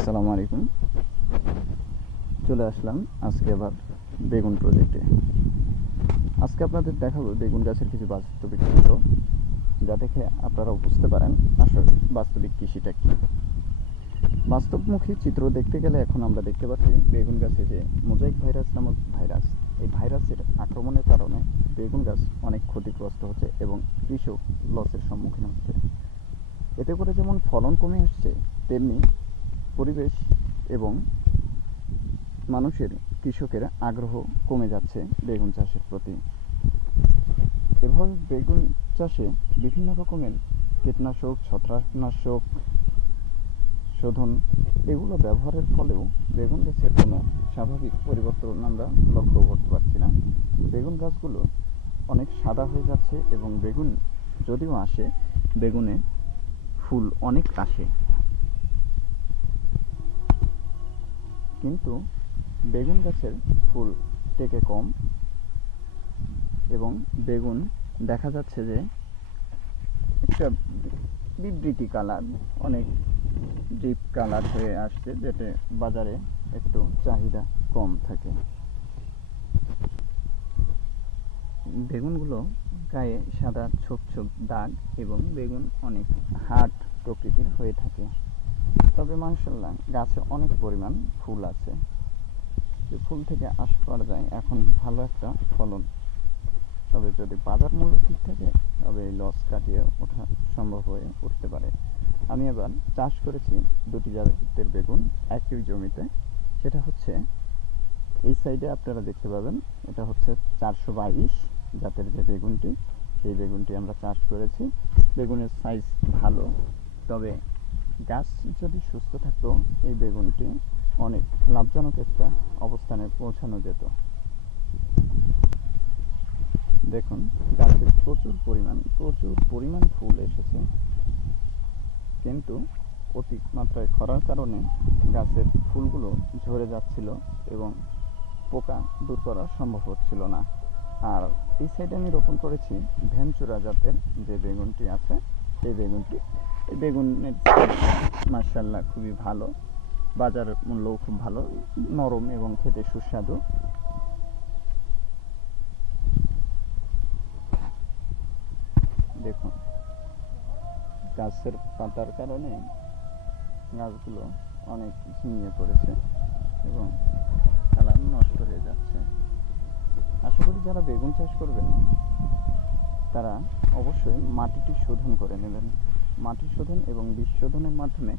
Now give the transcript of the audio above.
আসসালামু আলাইকুম। চলে আসলাম আজকে আবার বেগুন প্রজেক্টে। আজকে আপনাদের দেখাবো বেগুন গাছের কিছু বাস্তবিক চিত্র, যা দেখে আপনারাও বুঝতে পারেন আসলে বাস্তবিক কৃষিটা কী। বাস্তবমুখী চিত্র দেখতে গেলে এখন আমরা দেখতে পাচ্ছি বেগুন গাছে যে মোজাইক ভাইরাস নামক ভাইরাস, এই ভাইরাসের আক্রমণের কারণে বেগুন গাছ অনেক ক্ষতিগ্রস্ত হচ্ছে এবং কৃষক লসের সম্মুখীন হচ্ছে। এতে করে যেমন ফলন কমে আসছে, তেমনি পরিবেশ এবং মানুষের, কৃষকের আগ্রহ কমে যাচ্ছে বেগুন চাষের প্রতি। এভাবে বেগুন চাষে বিভিন্ন রকমের কীটনাশক, ছত্রাকনাশক, শোধন এগুলো ব্যবহারের ফলেও বেগুন গাছের কোনো স্বাভাবিক পরিবর্তন আমরা লক্ষ্য করতে পারছি না। বেগুন গাছগুলো অনেক সাদা হয়ে যাচ্ছে এবং বেগুন যদিও আসে, বেগুনে ফুল অনেক আসে, কিন্তু বেগুন গাছের ফুল টেকে কম এবং বেগুন দেখা যাচ্ছে যে একটা বিবৃতি কালার, অনেক ডিপ কালার হয়ে আসছে, যেটা বাজারে একটু চাহিদা কম থাকে। বেগুনগুলো গায়ে সাদা ছোপ ছোপ দাগ এবং বেগুন অনেক হার্ড প্রকৃতির হয়ে থাকে। তবে মাশাআল্লাহ গাছে অনেক পরিমাণ ফুল আছে, যে ফুল থেকে আশা করা যায় এখন ভালো একটা ফলন। তবে যদি বাজার মূল্য ঠিক থাকে তবে এই লস কাটিয়ে ওঠা সম্ভব হয়ে উঠতে পারে। আমি এবার চাষ করেছি দুটি জাতের বেগুন একই জমিতে। সেটা হচ্ছে এই সাইডে আপনারা দেখতে পাবেন, এটা হচ্ছে 422 জাতের যে বেগুনটি, এই বেগুনটি আমরা চাষ করেছি। বেগুনের সাইজ ভালো, তবে গাছ যদি সুস্থ থাকতো এই বেগুনটি অনেক লাভজনক একটা অবস্থানে পৌঁছানো যেত। দেখুন গাছে প্রচুর পরিমাণ ফুল এসেছে, কিন্তু অতিমাত্রায় খরার কারণে গাছের ফুলগুলো ঝরে যাচ্ছিল এবং পোকা দূর করা সম্ভব হচ্ছিল না। আর এই সাইডে আমি রোপণ করেছি ভেঞ্চুরা জাতের যে বেগুনটি আছে, এই বেগুনের মাশাআল্লাহ খুবই ভালো, বাজার মূল্যও খুব ভালো, নরম এবং খেতে সুস্বাদু। দেখুন গাছের পাতার কারণে গাছগুলো অনেক ঝিমিয়ে পড়েছে এবং কালার নষ্ট হয়ে যাচ্ছে। আশা করি যারা বেগুন চাষ করবেন তারা অবশ্যই মাটিটি শোধন করে নেবেন। মাটি শোধন এবং বীজ শোধনের মাধ্যমে